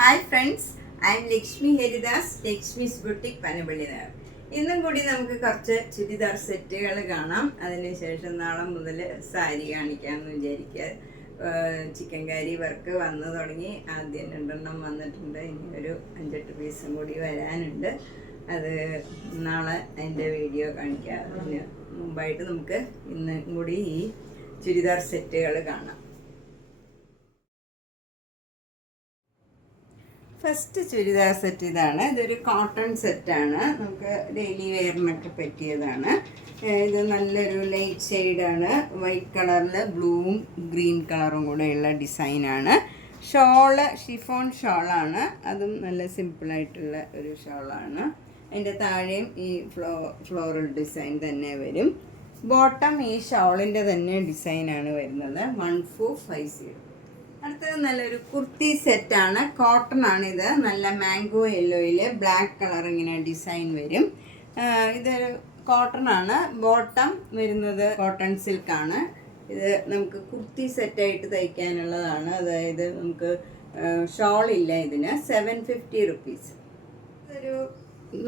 Hi friends, I am Lakshmi Haridas, Lakshmi's boutique Panampilly Nagar. ഇന്നും കൂടി നമുക്ക് കുറച്ച് ചുരിദാർ സെറ്റുകൾ കാണാം. അതിനുശേഷം നാളെ മുതൽ സാരി കാണിക്കാമെന്ന് വിചാരിക്കുക. ചിക്കൻ കാരി വർക്ക് വന്നു തുടങ്ങി. ആദ്യം 2 വന്നിട്ടുണ്ട്. ഇനി ഒരു 5-8 പീസും കൂടി വരാനുണ്ട്. അത് നാളെ അതിൻ്റെ വീഡിയോ കാണിക്കാം. അതിന് മുമ്പായിട്ട് നമുക്ക് ഇന്നും കൂടി ഈ ചുരിദാർ സെറ്റുകൾ കാണാം. ഫസ്റ്റ് ചുരിദാർ സെറ്റ് ഇതാണ്. ഇതൊരു കോട്ടൺ സെറ്റാണ്. നമുക്ക് ഡെയിലി വെയറിനൊക്കെ പറ്റിയതാണ്. ഇത് നല്ലൊരു ലൈറ്റ് ഷെയ്ഡാണ്. വൈറ്റ് കളറിൽ ബ്ലൂവും ഗ്രീൻ കളറും കൂടെയുള്ള ഡിസൈനാണ്. ഷോള് ഷിഫോൺ ഷോളാണ്. അതും നല്ല സിമ്പിളായിട്ടുള്ള ഒരു ഷോളാണ്. അതിൻ്റെ താഴെയും ഈ ഫ്ലോറൽ ഡിസൈൻ തന്നെ വരും. ബോട്ടം ഈ ഷോളിൻ്റെ തന്നെ ഡിസൈനാണ് വരുന്നത്. 1450. അടുത്തത് നല്ലൊരു കുർത്തി സെറ്റാണ്. കോട്ടൺ ആണിത്. നല്ല മാംഗോ യെല്ലോയിൽ ബ്ലാക്ക് കളർ ഇങ്ങനെ ഡിസൈൻ വരും. ഇതൊരു കോട്ടൺ ആണ്. ബോട്ടം വരുന്നത് കോട്ടൺ സിൽക്കാണ്. ഇത് നമുക്ക് കുർത്തി സെറ്റായിട്ട് തയ്ക്കാനുള്ളതാണ്. അതായത് നമുക്ക് ഷോളില്ല ഇതിന്. 750 റുപ്പീസ്. ഇതൊരു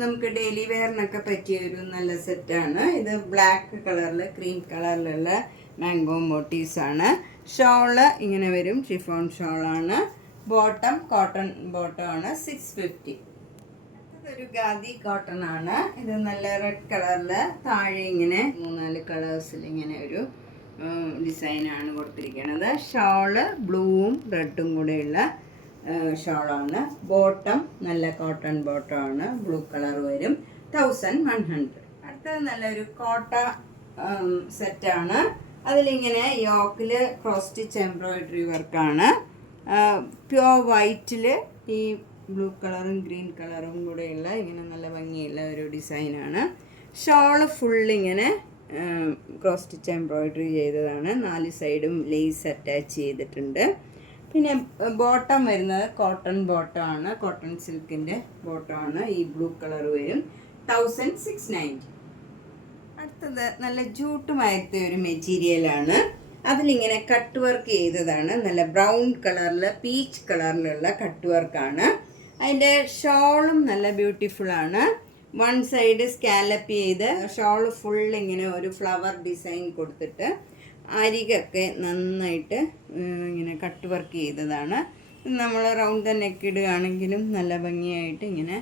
നമുക്ക് ഡെയിലി വെയറിനൊക്കെ പറ്റിയ ഒരു നല്ല സെറ്റാണ്. ഇത് ബ്ലാക്ക് കളറിൽ ക്രീം കളറിലുള്ള മാംഗോ മോട്ടീവ്സാണ്. ഷോള് ഇങ്ങനെ വരും. ഷിഫോൺ ഷോളാണ്. ബോട്ടം കോട്ടൺ ബോട്ടമാണ്. 650. ഇതൊരു ഖാദി കോട്ടൺ ആണ്. ഇത് നല്ല റെഡ് കളറിൽ താഴെ ഇങ്ങനെ 3-4 കളേഴ്സിൽ ഇങ്ങനെ ഒരു ഡിസൈനാണ് കൊടുത്തിരിക്കുന്നത്. ഷോള് ബ്ലൂവും റെഡും കൂടെയുള്ള ഷോളാണ്. ബോട്ടം നല്ല കോട്ടൺ ബോട്ടമാണ്. ബ്ലൂ കളർ വരും. 1100. അടുത്തത് നല്ലൊരു കോട്ട സെറ്റാണ്. അതിലിങ്ങനെ യോക്കിൽ ക്രോസ് സ്റ്റിച്ച് എംബ്രോയിഡറി വർക്കാണ്. പ്യുവർ വൈറ്റിൽ ഈ ബ്ലൂ കളറും ഗ്രീൻ കളറും കൂടെയുള്ള ഇങ്ങനെ നല്ല ഭംഗിയുള്ള ഒരു ഡിസൈനാണ്. ഷോള് ഫുള്ളിങ്ങനെ ക്രോസ് സ്റ്റിച്ച് എംബ്രോയിഡറി ചെയ്തതാണ്. 4 സൈഡും ലേസ് അറ്റാച്ച് ചെയ്തിട്ടുണ്ട്. പിന്നെ ബോട്ടം വരുന്നത് കോട്ടൺ ബോട്ടമാണ്. കോട്ടൺ സിൽക്കിൻ്റെ ബോട്ടമാണ്. ഈ ബ്ലൂ കളർ വരും. 1690. അടുത്തത് നല്ല ജൂട്ടുമായത്തെ ഒരു മെറ്റീരിയലാണ്. അതിലിങ്ങനെ കട്ട് വർക്ക് ചെയ്തതാണ്. നല്ല ബ്രൗൺ കളറിൽ പീച്ച് കളറിലുള്ള കട്ട് വർക്കാണ്. അതിൻ്റെ ഷോളും നല്ല ബ്യൂട്ടിഫുള്ളാണ്. 1 സൈഡ് സ്കാലപ്പ് ചെയ്ത് ഷോള് ഫുൾ ഇങ്ങനെ ഒരു ഫ്ലവർ ഡിസൈൻ കൊടുത്തിട്ട് അരികൊക്കെ നന്നായിട്ട് ഇങ്ങനെ കട്ട് വർക്ക് ചെയ്തതാണ്. നമ്മൾ റൗണ്ട് ദ നെക്ക് ഇടുകയാണെങ്കിലും നല്ല ഭംഗിയായിട്ട് ഇങ്ങനെ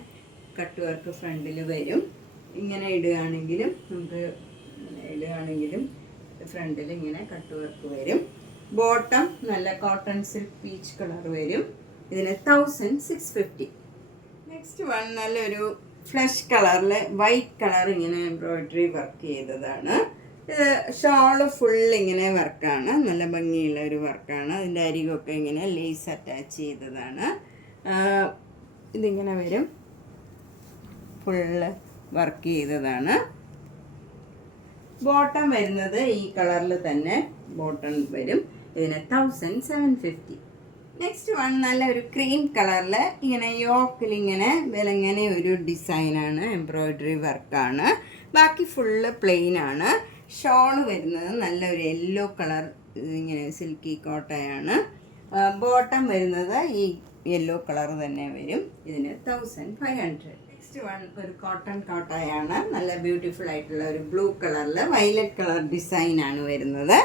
കട്ട് വർക്ക് ഫ്രണ്ടിൽ വരും. ഇങ്ങനെ ഇടുകയാണെങ്കിലും ഫ്രണ്ടിൽ ഇങ്ങനെ കട്ട് വർക്ക് വരും. ബോട്ടം നല്ല കോട്ടൺ സിൽക്ക് പീച്ച് കളർ വരും. ഇതിന് 1650. നെക്സ്റ്റ് വൺ നല്ലൊരു ഫ്ലഷ് കളറിൽ വൈറ്റ് കളർ ഇങ്ങനെ എംബ്രോയിഡറി വർക്ക് ചെയ്തതാണ്. ഇത് ഷോള് ഫുൾ ഇങ്ങനെ വർക്കാണ്. നല്ല ഭംഗിയുള്ള ഒരു വർക്കാണ്. അതിൻ്റെ അരികൊക്കെ ഇങ്ങനെ ലേസ് അറ്റാച്ച് ചെയ്തതാണ്. ഇതിങ്ങനെ വരും. ഫുള്ള് വർക്ക് ചെയ്തതാണ്. ബോട്ടം വരുന്നത് ഈ കളറിൽ തന്നെ ബോട്ടം വരും. ഇതിന് 1750. നെക്സ്റ്റ് വൺ നല്ലൊരു ക്രീം കളറിൽ ഇങ്ങനെ യോക്കിൽ ഇങ്ങനെ വിലങ്ങനെ ഒരു ഡിസൈനാണ്. എംബ്രോയിഡറി വർക്കാണ്. ബാക്കി ഫുള്ള് പ്ലെയിൻ ആണ്. ഷോള് വരുന്നത് നല്ലൊരു യെല്ലോ കളർ ഇങ്ങനെ സിൽക്കി കോട്ടയാണ്. ബോട്ടം വരുന്നത് ഈ യെല്ലോ കളർ തന്നെ വരും. ഇതിന് 1500. നെക്സ്റ്റ് വൺ ഒരു കോട്ടൺ കോട്ടയാണ്. നല്ല ബ്യൂട്ടിഫുൾ ആയിട്ടുള്ള ഒരു ബ്ലൂ കളറിൽ വയലറ്റ് കളർ ഡിസൈനാണ് വരുന്നത്.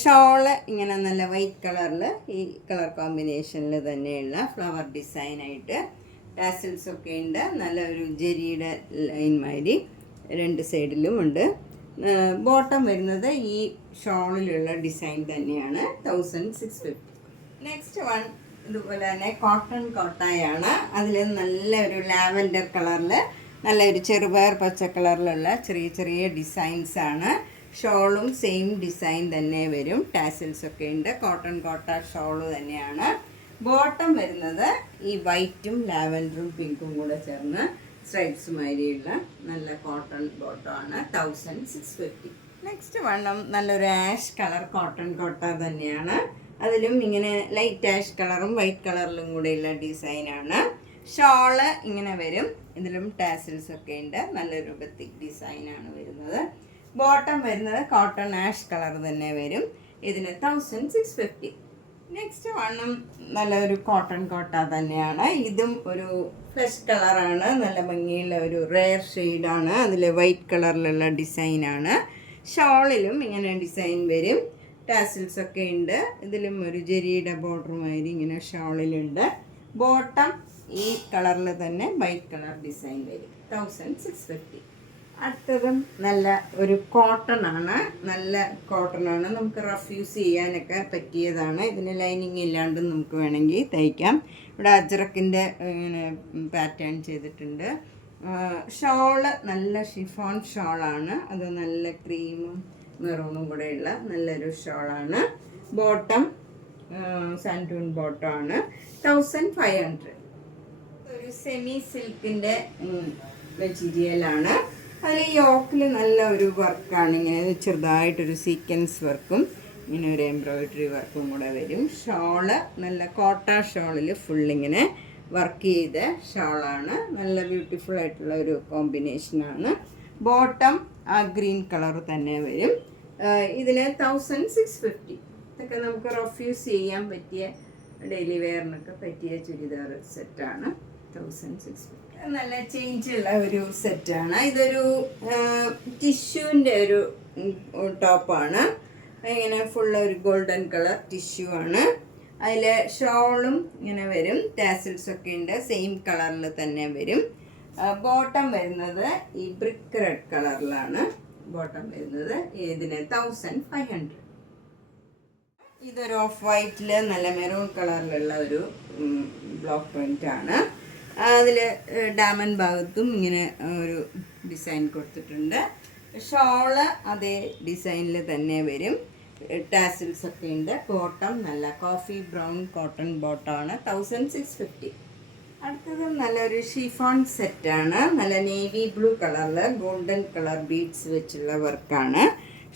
ഷോള് ഇങ്ങനെ നല്ല വൈറ്റ് കളറിൽ ഈ കളർ കോമ്പിനേഷനിൽ തന്നെയുള്ള ഫ്ലവർ ഡിസൈനായിട്ട് ടാസിൽസ് ഒക്കെ ഉണ്ട്. നല്ല ഒരു ജെരിയുടെ ലൈൻ മാതിരി 2 സൈഡിലും ഉണ്ട്. ബോട്ടം വരുന്നത് ഈ ഷോളിലുള്ള ഡിസൈൻ തന്നെയാണ്. 1650. നെക്സ്റ്റ് വൺ ഇതുപോലെ തന്നെ കോട്ടൺ കോട്ടായാണ്. അതിൽ നല്ലൊരു ലാവൻഡർ കളറിൽ നല്ലൊരു ചെറുപയർ പച്ച കളറിലുള്ള ചെറിയ ചെറിയ ഡിസൈൻസാണ്. ഷോളും സെയിം ഡിസൈൻ തന്നെ വരും. ടാസിൽസ് ഒക്കെ ഉണ്ട്. കോട്ടൺ കോട്ട ഷോള് തന്നെയാണ്. ബോട്ടം വരുന്നത് ഈ വൈറ്റും ലാവൻഡറും പിങ്കും കൂടെ ചേർന്ന് സ്ട്രൈപ്സ് മാതിരിയുള്ള നല്ല കോട്ടൺ ബോട്ടമാണ്. 1650. നെക്സ്റ്റ് വണ്ണം നല്ലൊരു ആഷ് കളർ കോട്ടൺ കോട്ട തന്നെയാണ്. അതിലും ഇങ്ങനെ ലൈറ്റ് ആഷ് കളറും വൈറ്റ് കളറിലും കൂടെയുള്ള ഡിസൈനാണ്. ഷോള് ഇങ്ങനെ വരും. ഇതിലും ടാസിൽസ് ഒക്കെ ഉണ്ട്. നല്ലൊരു ബത്തിക് ഡിസൈനാണ് വരുന്നത്. ബോട്ടം വരുന്നത് കോട്ടൺ ആഷ് കളർ തന്നെ വരും. ഇതിന് 1650. നെക്സ്റ്റ് വണ്ണും നല്ലൊരു കോട്ടൺ കോട്ട തന്നെയാണ്. ഇതും ഒരു ഫ്ലഷ് കളറാണ്, നല്ല ഭംഗിയുള്ള ഒരു റെയർ ഷെയ്ഡാണ്. അതിൽ വൈറ്റ് കളറിലുള്ള ഡിസൈനാണ്. ഷോളിലും ഇങ്ങനെ ഡിസൈൻ വരും, ടാസിൽസ് ഒക്കെ ഉണ്ട്. ഇതിലും ഒരു ജെരിയുടെ ബോർഡർ മാതിരി ഇങ്ങനെ ഷോളിലുണ്ട്. ബോട്ടം ഈ കളറിൽ തന്നെ വൈറ്റ് കളർ ഡിസൈൻ വരും. 1650. അടുത്തതും നല്ല ഒരു കോട്ടൺ ആണ്, നല്ല കോട്ടൺ ആണ്. നമുക്ക് റഫ് യൂസ് ചെയ്യാനൊക്കെ പറ്റിയതാണ്. ഇതിന് ലൈനിങ് ഇല്ലാണ്ട് നമുക്ക് വേണമെങ്കിൽ തയ്ക്കാം. ഇവിടെ അജ്രക്കിൻ്റെ ഇങ്ങനെ പാറ്റേൺ ചെയ്തിട്ടുണ്ട്. ഷോള് നല്ല ഷിഫോൺ ഷോളാണ്. അത് നല്ല ക്രീമും മെറൂണും കൂടെയുള്ള നല്ലൊരു ഷോളാണ്. ബോട്ടം സാൻഡൂൺ ബോട്ടം ആണ്. 1500. ഒരു സെമി സിൽക്കിൻ്റെ മെറ്റീരിയലാണ്. അതിൽ യോക്കിൽ നല്ല ഒരു വർക്കാണ്, ഇങ്ങനെ ചെറുതായിട്ടൊരു സീക്വൻസ് വർക്കും ഇങ്ങനെ ഒരു എംബ്രോയിഡറി വർക്കും കൂടെ വരും. ഷോള് നല്ല കോട്ട ഷോളിൽ ഫുള്ളിങ്ങനെ വർക്ക് ചെയ്ത ഷോളാണ്. നല്ല ബ്യൂട്ടിഫുൾ ആയിട്ടുള്ള ഒരു കോമ്പിനേഷനാണ്. ബോട്ടം ആ ഗ്രീൻ കളർ തന്നെ വരും. ഇതിന് 1650. ഇതൊക്കെ നമുക്ക് റഫ് യൂസ് ചെയ്യാൻ പറ്റിയ ഡെയിലി വെയറിനൊക്കെ പറ്റിയ ചുരിദാർ സെറ്റാണ്. 1650. നല്ല ചേഞ്ചുള്ള ഒരു സെറ്റാണ്. ഇതൊരു ടിഷ്യൂവിൻ്റെ ഒരു ടോപ്പാണ്. ഇങ്ങനെ ഫുള്ള് ഒരു ഗോൾഡൻ കളർ ടിഷ്യൂ ആണ്. അതിൽ ഷോളും ഇങ്ങനെ വരും, ടാസിൽസ് ഒക്കെ ഉണ്ട്, സെയിം കളറിൽ തന്നെ വരും. ബോട്ടം വരുന്നത് ഈ ബ്രിക്ക് റെഡ് കളറിലാണ് ബോട്ടം വരുന്നത്. ഇതിന് 1500. ഇതൊരു ഓഫ് വൈറ്റിൽ നല്ല മെറൂൺ കളറിലുള്ള ഒരു ബ്ലോക്ക് പ്രിൻ്റ് ആണ്. അതിൽ ഡാമൻ ഭാഗത്തും ഇങ്ങനെ ഒരു ഡിസൈൻ കൊടുത്തിട്ടുണ്ട്. ഷോള് അതേ ഡിസൈനിൽ തന്നെ വരും, ടാസിൽസ് ഒക്കെ ഉണ്ട്. ബോട്ടം നല്ല കോഫി ബ്രൗൺ കോട്ടൺ ബോട്ടമാണ്. 1650. അടുത്തത് നല്ലൊരു ഷിഫോൺ സെറ്റാണ്. നല്ല നേവി ബ്ലൂ കളറിൽ ഗോൾഡൻ കളർ ബീഡ്സ് വെച്ചുള്ള വർക്കാണ്.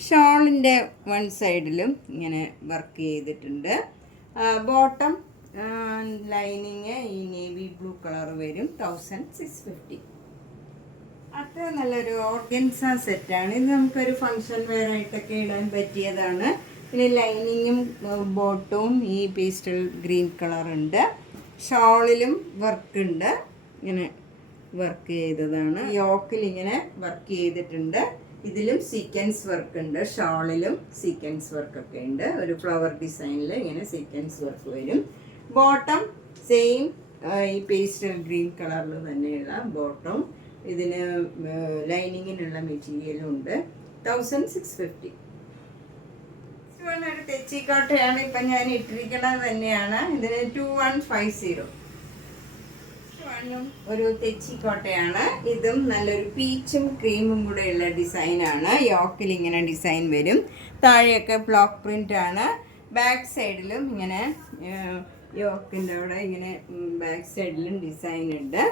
ഷോളിൻ്റെ വൺ സൈഡിലും ഇങ്ങനെ വർക്ക് ചെയ്തിട്ടുണ്ട്. ബോട്ടം ലൈനിങ് ഈ നേവി ബ്ലൂ കളർ വരും. 1650. അടുത്ത നല്ലൊരു ഓർഗൻസ സെറ്റാണ്. ഇത് നമുക്കൊരു ഫങ്ഷൻ വെയർ ആയിട്ടൊക്കെ ഇടാൻ പറ്റിയതാണ്. പിന്നെ ലൈനിങ്ങും ബോട്ടവും ഈ പേസ്റ്റൽ ഗ്രീൻ കളറുണ്ട്. ഷോളിലും വർക്കുണ്ട്, ഇങ്ങനെ വർക്ക് ചെയ്തതാണ്. യോക്കിൽ ഇങ്ങനെ വർക്ക് ചെയ്തിട്ടുണ്ട്. ഇതിലും സീക്വൻസ് വർക്ക് ഉണ്ട്. ഷോളിലും സീക്വൻസ് വർക്കൊക്കെ ഉണ്ട്. ഒരു ഫ്ലവർ ഡിസൈനിൽ ഇങ്ങനെ സീക്വൻസ് വർക്ക് വരും. ബോട്ടം സെയിം ഈ പേസ്റ്റൽ ഗ്രീൻ കളറിൽ തന്നെയുള്ള ബോട്ടം. ഇതിന് ലൈനിങ്ങിനുള്ള മെറ്റീരിയലും ഉണ്ട്. 1650. ഒരു തെച്ചിക്കോട്ടയാണ് ഇപ്പം ഞാൻ ഇട്ടിരിക്കുന്നത് തന്നെയാണ്. ഇതിന് 2150. ഒരു തെച്ചിക്കോട്ടയാണ്. ഇതും നല്ലൊരു പീച്ചും ക്രീമും കൂടെയുള്ള ഡിസൈനാണ്. യോക്കിൽ ഇങ്ങനെ ഡിസൈൻ വരും. താഴെയൊക്കെ ബ്ലോക്ക് പ്രിൻ്റ് ആണ്. ബാക്ക് സൈഡിലും ഇങ്ങനെ യോക്കിൻ്റെ അവിടെ ഇങ്ങനെ ബാക്ക് സൈഡിലും ഡിസൈൻ ഉണ്ട്.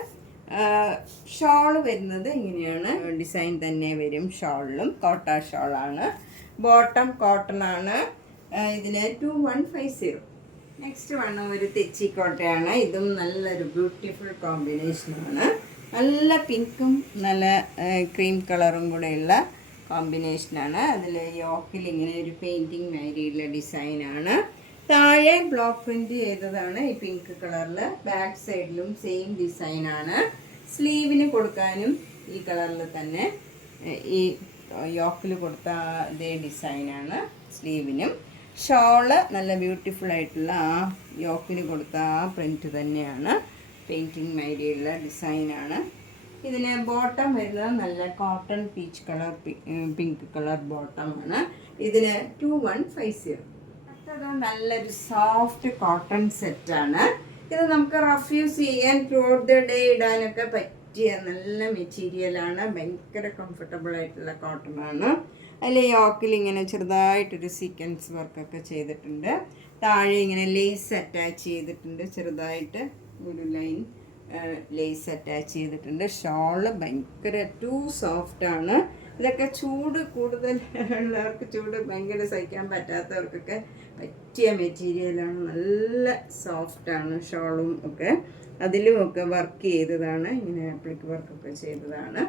ഷോള് വരുന്നത് ഇങ്ങനെയാണ്, ഡിസൈൻ തന്നെ വരും. ഷോളിലും കോട്ട ഷോളാണ്. ബോട്ടം കോട്ടൺ ആണ്. ഇതിന് 2150. നെക്സ്റ്റ് വണ്ണം ഒരു തെച്ചിക്കോട്ടയാണ്. ഇതും നല്ലൊരു ബ്യൂട്ടിഫുൾ കോമ്പിനേഷനാണ്. നല്ല പിങ്കും നല്ല ക്രീം കളറും കൂടെയുള്ള കോമ്പിനേഷനാണ്. അതിൽ യോക്കിൽ ഇങ്ങനെ ഒരു പെയിൻറ്റിങ് മാതിരിയുള്ള ഡിസൈനാണ്. താഴെ ബ്ലോക്ക് പ്രിൻറ്റ് ചെയ്തതാണ് ഈ പിങ്ക് കളറിൽ. ബാക്ക് സൈഡിലും സെയിം ഡിസൈനാണ്. സ്ലീവിന് കൊടുക്കാനും ഈ കളറിൽ തന്നെ ഈ യോക്കിൽ കൊടുത്ത അതേ ഡിസൈനാണ് സ്ലീവിനും. ഷോള് നല്ല ബ്യൂട്ടിഫുൾ ആയിട്ടുള്ള ആ യോക്കിന് കൊടുത്ത ആ പ്രിൻറ്റ് തന്നെയാണ്. പെയിൻറ്റിങ് മാതിരിയുള്ള ഡിസൈനാണ്. ഇതിന് ബോട്ടം വരുന്നത് നല്ല cotton peach colour pink colour ബോട്ടമാണ്. ഇതിന് 2150. അടുത്തത് നല്ലൊരു സോഫ്റ്റ് കോട്ടൺ സെറ്റാണ്. ഇത് നമുക്ക് റഫ് യൂസ് ചെയ്യാൻ ത്രൂ ഔട്ട് ദ ഡേ ഇടാനൊക്കെ പറ്റിയ നല്ല മെറ്റീരിയലാണ്. ഭയങ്കര കംഫർട്ടബിൾ ആയിട്ടുള്ള കോട്ടണാണ്. അതിൽ യോക്കിൽ ഇങ്ങനെ ചെറുതായിട്ടൊരു സീക്വൻസ് വർക്കൊക്കെ ചെയ്തിട്ടുണ്ട്. താഴെ ഇങ്ങനെ ലേസ് അറ്റാച്ച് ചെയ്തിട്ടുണ്ട്. ചെറുതായിട്ട് ഒരു ലൈൻ ലേസ് അറ്റാച്ച് ചെയ്തിട്ടുണ്ട്. ഷോള് ഭയങ്കര സോഫ്റ്റാണ്. ഇതൊക്കെ ചൂട് കൂടുതൽ ഉള്ളവർക്ക്, ചൂട് ഭയങ്കര സഹിക്കാൻ പറ്റാത്തവർക്കൊക്കെ പറ്റിയ മെറ്റീരിയലാണ്. നല്ല സോഫ്റ്റാണ് ഷോളും ഒക്കെ. അതിലുമൊക്കെ വർക്ക് ചെയ്തതാണ്, ഇങ്ങനെ ആപ്ലിക് വർക്കൊക്കെ ചെയ്തതാണ്.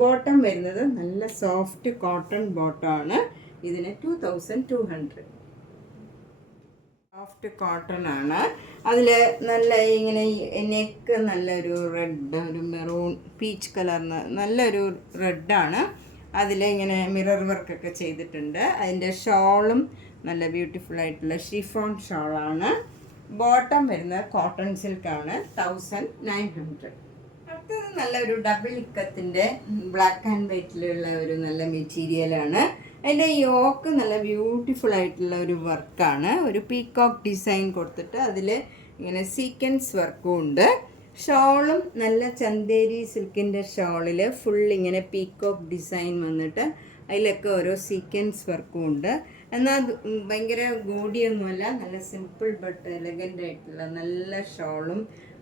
ബോട്ടം വരുന്നത് നല്ല സോഫ്റ്റ് കോട്ടൺ ബോട്ടമാണ്. ഇതിന് 2200. സോഫ്റ്റ് കോട്ടൺ ആണ്. അതിൽ നല്ല ഇങ്ങനെ നെക്ക് നല്ലൊരു റെഡ്, ഒരു മെറൂൺ പീച്ച് കളർന്ന് നല്ലൊരു റെഡാണ്. അതിൽ ഇങ്ങനെ മിറർ വർക്കൊക്കെ ചെയ്തിട്ടുണ്ട്. അതിൻ്റെ ഷോളും നല്ല ബ്യൂട്ടിഫുൾ ആയിട്ടുള്ള ഷിഫോൺ ഷോളാണ്. ബോട്ടം വരുന്നത് കോട്ടൺ സിൽക്കാണ്, 1900. അടുത്തത് നല്ലൊരു ഡബിൾ ഇക്കത്തിൻ്റെ ബ്ലാക്ക് ആൻഡ് വൈറ്റിലുള്ള ഒരു നല്ല മെറ്റീരിയലാണ്. അതിൻ്റെ യോക്ക് നല്ല ബ്യൂട്ടിഫുൾ ആയിട്ടുള്ള ഒരു വർക്കാണ്. ഒരു പീകോക്ക് ഡിസൈൻ കൊടുത്തിട്ട് അതിൽ ഇങ്ങനെ സീക്വൻസ് വർക്കും ഉണ്ട്. ഷോളും നല്ല ചന്തേരി സിൽക്കിൻ്റെ ഷോളിൽ ഫുൾ ഇങ്ങനെ പീകോക്ക് ഡിസൈൻ വന്നിട്ട് അതിലൊക്കെ ഓരോ സീക്വൻസ് വർക്കും ഉണ്ട്. എന്നാൽ ഭയങ്കര ഗോഡിയൊന്നുമല്ല, നല്ല സിമ്പിൾ ബട്ട് എലഗൻ്റ് ആയിട്ടുള്ള നല്ല ഷോളും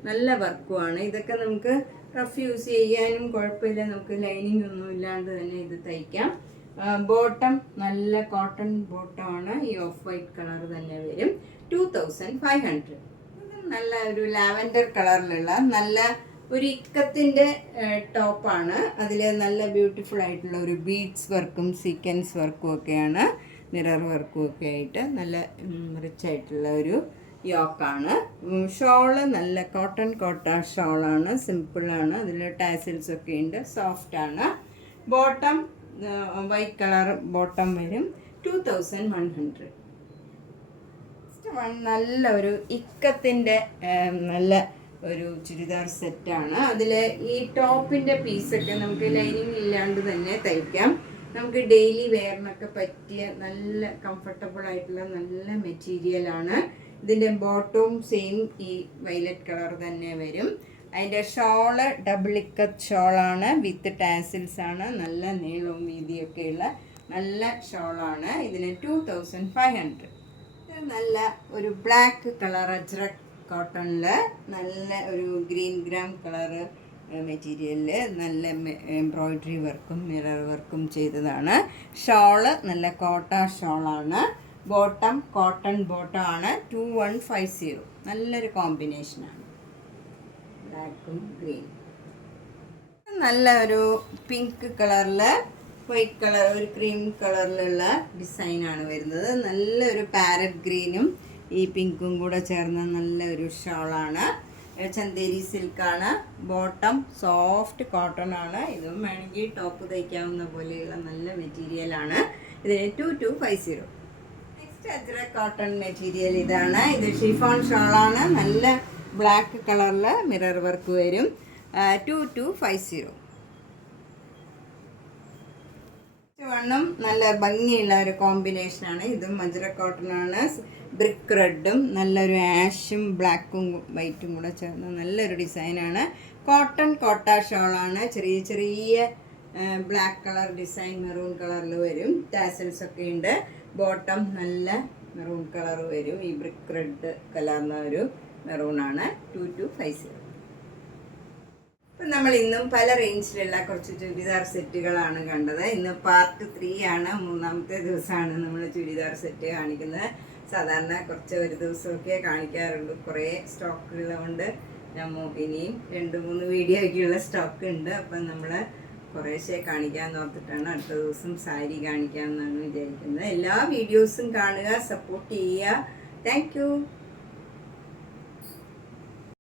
നല്ല വർക്കുമാണ്. ഇതൊക്കെ നമുക്ക് റഫ് യൂസ് ചെയ്യാനും കുഴപ്പമില്ല, നമുക്ക് ലൈനിങ് ഒന്നും ഇല്ലാണ്ട് തന്നെ ഇത് തയ്ക്കാം. ബോട്ടം നല്ല കോട്ടൺ ബോട്ടമാണ്, ഈ ഓഫ് വൈറ്റ് കളർ തന്നെ വരും, 2500. നല്ല ഒരു ലാവൻഡർ കളറിലുള്ള നല്ല ഒരു ഇക്കത്തിൻ്റെ ടോപ്പാണ്. അതിൽ നല്ല ബ്യൂട്ടിഫുൾ ആയിട്ടുള്ള ഒരു ബീഡ്സ് വർക്കും സീക്വൻസ് വർക്കും ഒക്കെയാണ്, മിറർ വർക്കും ഒക്കെ ആയിട്ട് നല്ല റിച്ച് ആയിട്ടുള്ള ഒരു യോക്കാണ്. ഷോള് നല്ല കോട്ടൺ ഷോളാണ്, സിമ്പിളാണ്. അതിൽ ടാസിൽസ് ഒക്കെ ഉണ്ട്, സോഫ്റ്റാണ്. ബോട്ടം വൈറ്റ് കളർ ബോട്ടം വരും, 2100. നല്ല ഒരു ഇക്കത്തിൻ്റെ നല്ല ഒരു ചുരിദാർ സെറ്റാണ്. അതിൽ ഈ ടോപ്പിൻ്റെ പീസൊക്കെ നമുക്ക് ലൈനിങ് ഇല്ലാണ്ട് തന്നെ തയ്ക്കാം. നമുക്ക് ഡെയിലി വെയറിനൊക്കെ പറ്റിയ നല്ല കംഫർട്ടബിൾ ആയിട്ടുള്ള നല്ല മെറ്റീരിയലാണ്. ഇതിൻ്റെ ബോട്ടവും സെയിം ഈ വയലറ്റ് കളർ തന്നെ വരും. അതിൻ്റെ ഷോള് ഡബിൾ ഇക്കത്ത് ഷോളാണ്, വിത്ത് ടാസിൽസ് ആണ്. നല്ല നീളവും വീതിയൊക്കെയുള്ള നല്ല ഷോളാണ്. ഇതിന് 2500. നല്ല ഒരു ബ്ലാക്ക് കളർ അജ്രക് കോട്ടണിൽ നല്ല ഒരു ഗ്രീൻ ഗ്രാം കളറ് മെറ്റീരിയലിൽ നല്ല എംബ്രോയ്ഡറി വർക്കും മിറർ വർക്കും ചെയ്തതാണ്. ഷോള് നല്ല ഷോളാണ്. ബോട്ടം കോട്ടൺ ബോട്ടം ആണ്, 2150. നല്ലൊരു കോമ്പിനേഷനാണ്, ബ്ലാക്കും ഗ്രീൻ. നല്ല ഒരു പിങ്ക് കളറിൽ വൈറ്റ് കളർ ഒരു ക്രീം കളറിലുള്ള ഡിസൈനാണ് വരുന്നത്. നല്ലൊരു പാരറ്റ് ഗ്രീനും ഈ പിങ്കും കൂടെ ചേർന്ന നല്ലൊരു ഷോളാണ്. ചന്തേരി സിൽക്കാണ്. ബോട്ടം സോഫ്റ്റ് കോട്ടൺ ആണ്. ഇതും വേണമെങ്കിൽ ടോപ്പ് തയ്ക്കാവുന്ന പോലെയുള്ള നല്ല മെറ്റീരിയലാണ്. ഇതിന് 2250. നെക്സ്റ്റ് അജ്രക് കോട്ടൺ മെറ്റീരിയൽ ഇതാണ്. ഇത് ഷിഫോൺ ഷോളാണ്. നല്ല ബ്ലാക്ക് കളറിൽ മിറർ വർക്ക് വരും, 2250. വണ്ണും നല്ല ഭംഗിയുള്ള ഒരു കോമ്പിനേഷനാണ്. ഇതും അജ്രക് കോട്ടൺ ആണ്. ബ്രിക്ക് റെഡും നല്ലൊരു ആഷും ബ്ലാക്കും വൈറ്റും കൂടെ ചേർന്ന നല്ലൊരു ഡിസൈനാണ്. കോട്ടൺ ഷോളാണ്. ചെറിയ ചെറിയ ബ്ലാക്ക് കളർ ഡിസൈൻ മെറൂൺ കളറിൽ വരും. ടാസൽസ് ഒക്കെ ഉണ്ട്. ബോട്ടം നല്ല മെറൂൺ കളർ വരും. ഈ ബ്രിക്ക് റെഡ് കലർന്ന ഒരു മെറൂണാണ്, 2250. ഇപ്പം നമ്മൾ ഇന്നും പല റേഞ്ചിലുള്ള കുറച്ച് ചുരിദാർ സെറ്റുകളാണ് കണ്ടത്. ഇന്ന് പാർട്ട് 3 ആണ്, 3ാമത്തെ ദിവസമാണ് നമ്മൾ ചുരിദാർ സെറ്റ് കാണിക്കുന്നത്. സാധാരണ കുറച്ച് ഒരു ദിവസമൊക്കെ കാണിക്കാറുള്ളൂ. കുറേ സ്റ്റോക്കുള്ളതുകൊണ്ട് ഇനിയും 2-3 വീഡിയോയ്ക്കുള്ള സ്റ്റോക്ക് ഉണ്ട്. അപ്പം നമ്മൾ കുറേശ്ശെ കാണിക്കാമെന്ന് ഓർത്തിട്ടാണ് അടുത്ത ദിവസം സാരി കാണിക്കാമെന്നാണ് വിചാരിക്കുന്നത്. എല്ലാ വീഡിയോസും കാണുക, സപ്പോർട്ട് ചെയ്യുക. Thank you.